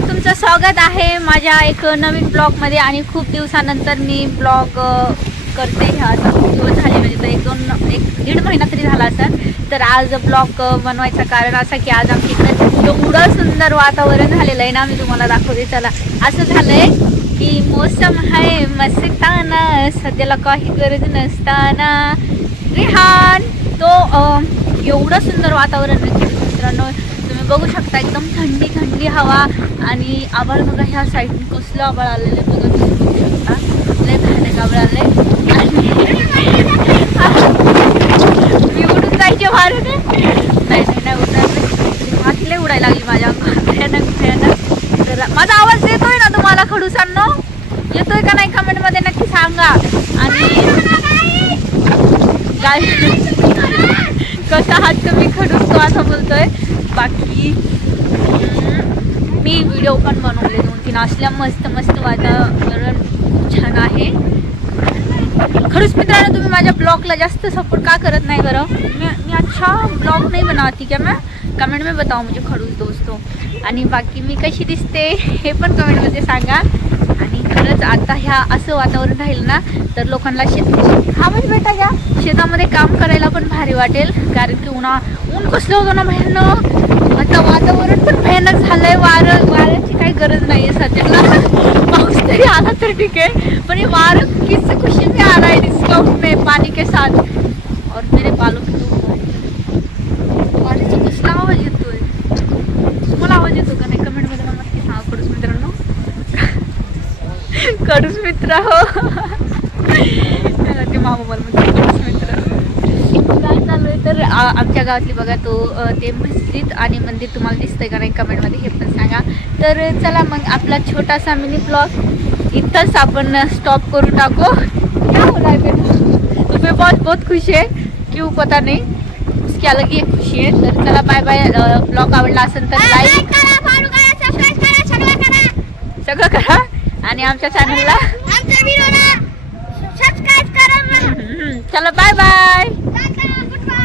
तुमचं स्वागत आहे माझ्या एक नवीन ब्लॉगमध्ये आणि खूप दिवसानंतर मी ब्लॉग करते. ह्या दिवस झाले म्हणजे एक दीड महिना तरी झाला असेल. तर आज ब्लॉग बनवायचं कारण असं की आज आमच्या इकडे एवढं सुंदर वातावरण झालेलं आहे ना, मी तुम्हाला दाखवते. चला, असं झालंय की मोसम आहे मस्ताना, सध्याला काही गरज नसताना. रिहान तो एवढं सुंदर वातावरण मित्रांनो, तुम्ही बघू शकता. एकदम थंडी थंडी हवा आणि आभाळ बघा, ह्या साईडने कसलं आभाळ आलेलं आहे बघा, तुम्ही बघू शकता. लय भयानक आभाळ आलंय आणि मी उडून जायचे मारून. नाही उडणार, माती लय उडायला लागली माझ्या अंगावर, भयानक. तर माझा आवाज येतोय ना तुम्हाला खडूसांनो? येतोय का नाही कमेंटमध्ये नक्की सांगा. आणि काय कसा हात तुम्ही खडूस तो असं बोलतोय. बाकी मी व्हिडिओ पण बनवले 2-3 असल्या. मस्त मस्त वातावरण छान आहे. खडूस मित्रांनो, तुम्ही माझ्या ब्लॉगला जास्त सपोर्ट का करत नाही बरं? मी अच्छा ब्लॉग नहीं बनाती क्या मैं? कमेंट में बताओ मुझे खडूस दोस्तों. आणि बाकी मी कशी दिसते हे पण कमेंटमध्ये सांगा. आणि खरंच आता ह्या असं वातावरण राहील ना तर लोकांना हा म्हणजे बेटा घ्या शेतामध्ये काम करायला पण भारी वाटेल. कारण की ऊन कसलं होतं ना भयानक. आता वातावरण पण भयानक झालंय. वाऱ्याची काही गरज नाही आहे सध्याला. पाऊस तरी आला तर ठीक आहे, पण ये वारं किस खुशी में आ रहा है डिस्काउंट में पानी के साथ. और मेरे बालों की वाऱ्याचा कसला आवाज येतोय? तुम्हाला आवाज येतो का नाही कमेंटमध्ये मला नक्की सांगा खडूस मित्रांनो. खडूस मित्र हो ते मामा मला म्हणते खडूस मित्र. काय चालू आहे तर आमच्या गावातली बघा ते मस्जिद आणि मंदिर तुम्हाला दिसतंय का नाही कमेंटमध्ये हे पण सांगा. तर चला मग आपला छोटासा मिनी ब्लॉग इथंच आपण स्टॉप करू टाको. क्या हो रहा है बेटा? तुम्हें बहुत खुशी है, क्यों पता नहीं, उसकी अलग ही एक खुशी है. तर चला बाय बाय. ब्लॉग आवडला असेल तर लाईक सगळं करा आणि आमच्या चॅनलला सबस्क्राइब करा. चला बाय बाय.